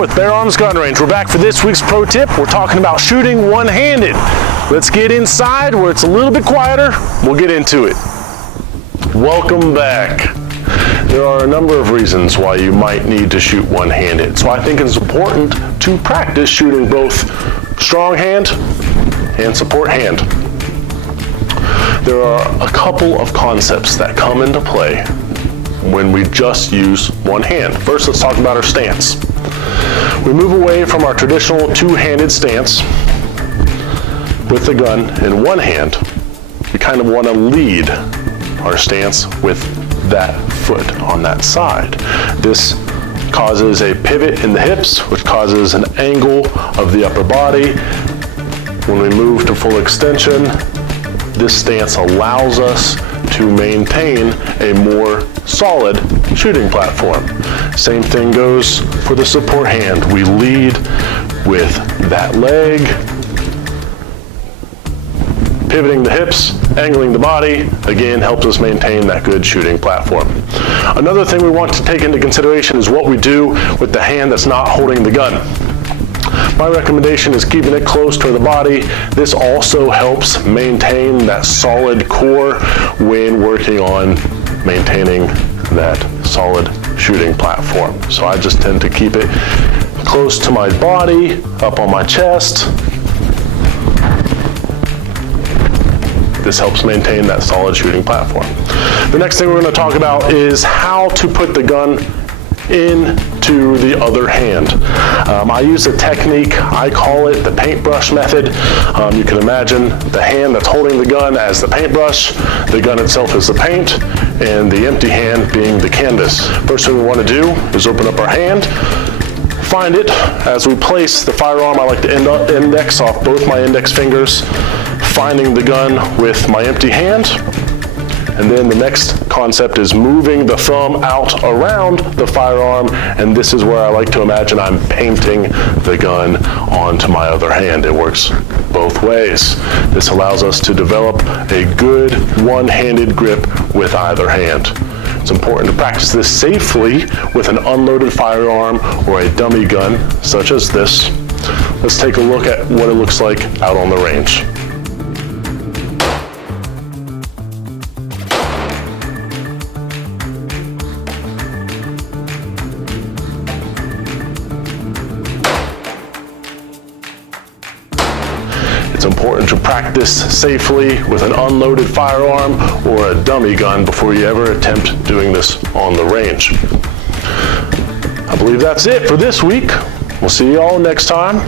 with Bare Arms Gun Range. We're back for this week's pro tip. We're talking about shooting one-handed. Let's get inside where it's a little bit quieter. We'll get into it. Welcome back. There are a number of reasons why you might need to shoot one-handed. So I think it's important to practice shooting both strong hand and support hand. There are a couple of concepts that come into play when we just use one hand. First, let's talk about our stance. We move away from our traditional two-handed stance with the gun in one hand. We kind of want to lead our stance with that foot on that side. This causes a pivot in the hips, which causes an angle of the upper body. When we move to full extension, this stance allows us to maintain a more solid shooting platform. Same thing goes for the support hand. We lead with that leg, pivoting the hips, angling the body, again helps us maintain that good shooting platform. Another thing we want to take into consideration is what we do with the hand that's not holding the gun. My recommendation is keeping it close to the body. This also helps maintain that solid core when working on maintaining that solid shooting platform. So I just tend to keep it close to my body, up on my chest. This helps maintain that solid shooting platform. The next thing we're going to talk about is how to put the gun into the other hand. I use a technique, I call it the paintbrush method. You can imagine the hand that's holding the gun as the paintbrush, the gun itself is the paint, and the empty hand being the canvas. First thing we want to do is open up our hand, find it. As we place the firearm, I like to index off both my index fingers, finding the gun with my empty hand. And then the next concept is moving the thumb out around the firearm, and this is where I like to imagine I'm painting the gun onto my other hand. It works both ways. This allows us to develop a good one-handed grip with either hand. It's important to practice this safely with an unloaded firearm or a dummy gun such as this. Let's take a look at what it looks like out on the range. It's important to practice safely with an unloaded firearm or a dummy gun before you ever attempt doing this on the range. I believe that's it for this week. We'll see you all next time.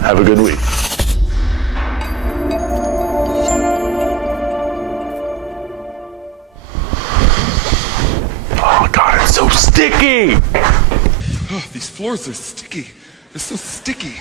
Have a good week. Oh God, it's so sticky. Oh, these floors are sticky. They're so sticky.